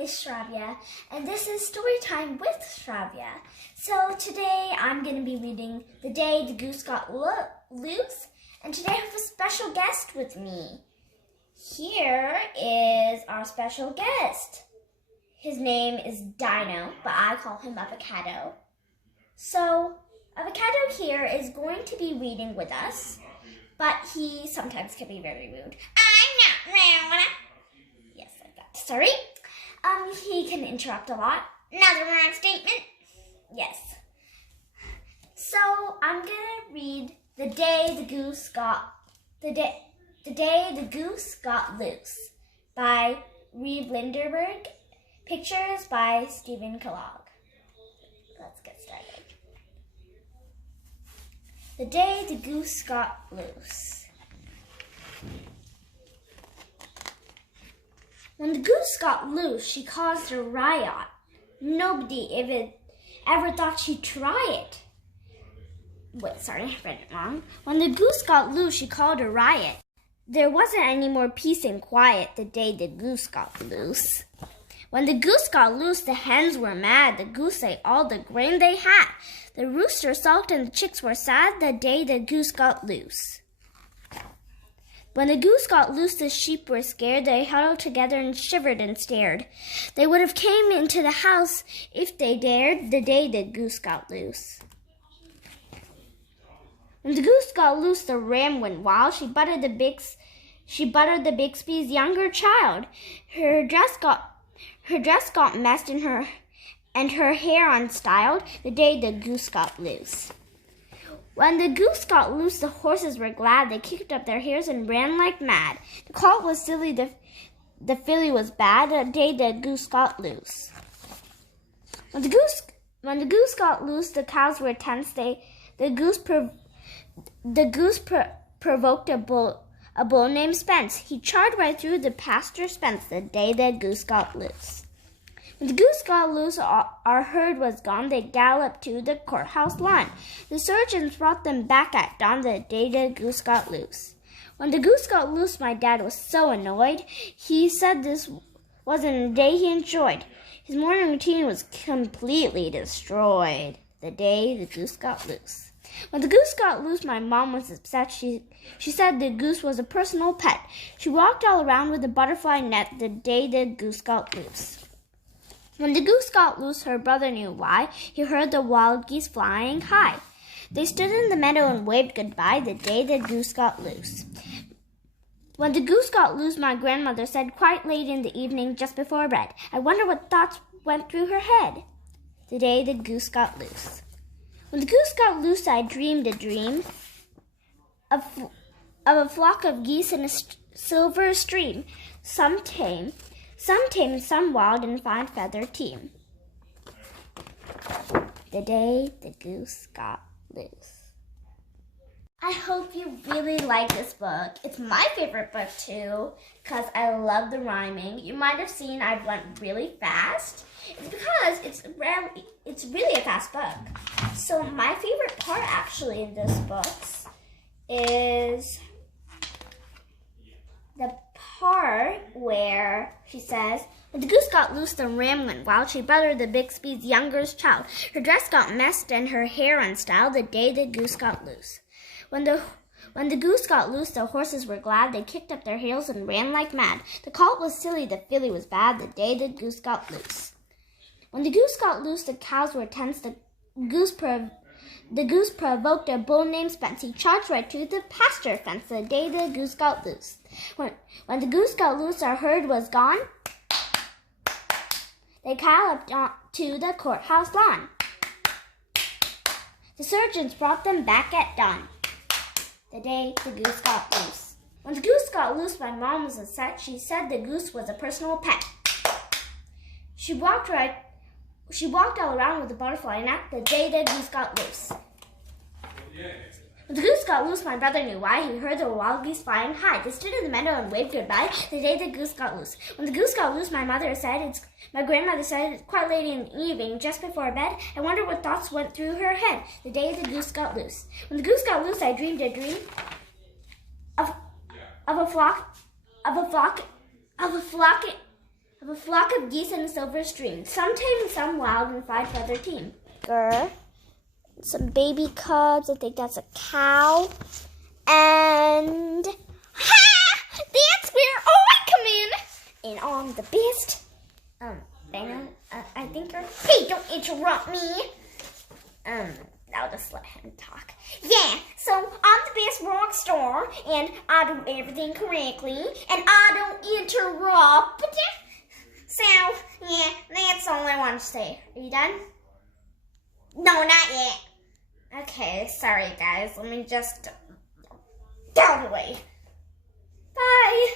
is Shravya, and this is Storytime with Shravya. So today I'm going to be reading The Day the Goose Got Loose, and today I have a special guest with me. Here is our special guest. His name is Dino, but I call him Avocado. So Avocado here is going to be reading with us, but he sometimes can be very rude. I'm not rude. Yes, like that. Sorry. He can interrupt a lot. Another wrong statement. Yes. So I'm gonna read The Day the Goose Got Loose by Reeve Linderberg. Pictures by Stephen Kellogg. Let's get started. The Day the Goose Got Loose. When the goose got loose, she caused a riot. Nobody ever thought she'd try it. Wait, sorry, I read it wrong. When the goose got loose, she called a riot. There wasn't any more peace and quiet the day the goose got loose. When the goose got loose, the hens were mad. The goose ate all the grain they had. The rooster sulked and the chicks were sad the day the goose got loose. When the goose got loose, the sheep were scared. They huddled together and shivered and stared. They would have came into the house if they dared the day the goose got loose. When the goose got loose, the ram went wild. She buttered the Bixby's younger child. Her dress got messed and her hair unstyled the day the goose got loose. When the goose got loose, the horses were glad. They kicked up their heels and ran like mad. The colt was silly, the filly was bad the day the goose got loose. When the goose got loose, the cows were tense. The goose provoked a bull named Spence. He charged right through the pasture's fence the day the goose got loose. When the goose got loose, our herd was gone. They galloped to the courthouse lawn. The surgeons brought them back at dawn the day the goose got loose. When the goose got loose, my dad was so annoyed. He said this wasn't a day he enjoyed. His morning routine was completely destroyed the day the goose got loose. When the goose got loose, my mom was upset. She said the goose was a personal pet. She walked all around with a butterfly net the day the goose got loose. When the goose got loose, her brother knew why. He heard the wild geese flying high. They stood in the meadow and waved goodbye the day the goose got loose. When the goose got loose, my grandmother said quite late in the evening, just before bed, I wonder what thoughts went through her head the day the goose got loose. When the goose got loose, I dreamed a dream of a flock of geese in a silver stream, some tame, and some wild and fine feather team. The day the goose got loose. I hope you really like this book. It's my favorite book too, because I love the rhyming. You might have seen I went really fast. It's because it's really a fast book. So my favorite part actually in this book is the part where she says, when the goose got loose, the ram went wild. She buttered the Bixby's youngest child. Her dress got messed and her hair unstyled the day the goose got loose. When the goose got loose, the horses were glad. They kicked up their heels and ran like mad. The colt was silly, the filly was bad the day the goose got loose. When the goose got loose, the cows were tense. The goose provoked a bull named Spence. He charged right to the pasture fence the day the goose got loose. When the goose got loose, our herd was gone. They galloped on to the courthouse lawn. The surgeons brought them back at dawn the day the goose got loose. When the goose got loose, my mom was upset. She said the goose was a personal pet. She walked all around with a butterfly net the day the goose got loose. When the goose got loose, my brother knew why. He heard the wild geese flying high. They stood in the meadow and waved goodbye the day the goose got loose. When the goose got loose, my grandmother said, it's quite late in the evening, just before bed. I wonder what thoughts went through her head the day the goose got loose. When the goose got loose, I dreamed a dream of a flock of a flock of geese in a silver stream. Some tame, some wild, and 5 feathered team. Some baby cubs. I think that's a cow. And that's where I come in. And I'm the best. I think hey, don't interrupt me. I'll just let him talk. Yeah, so I'm the best rock star, and I do everything correctly, and I don't interrupt. So, yeah, that's all I want to say. Are you done? No, not yet. Okay, sorry guys. Let me just get away. Bye.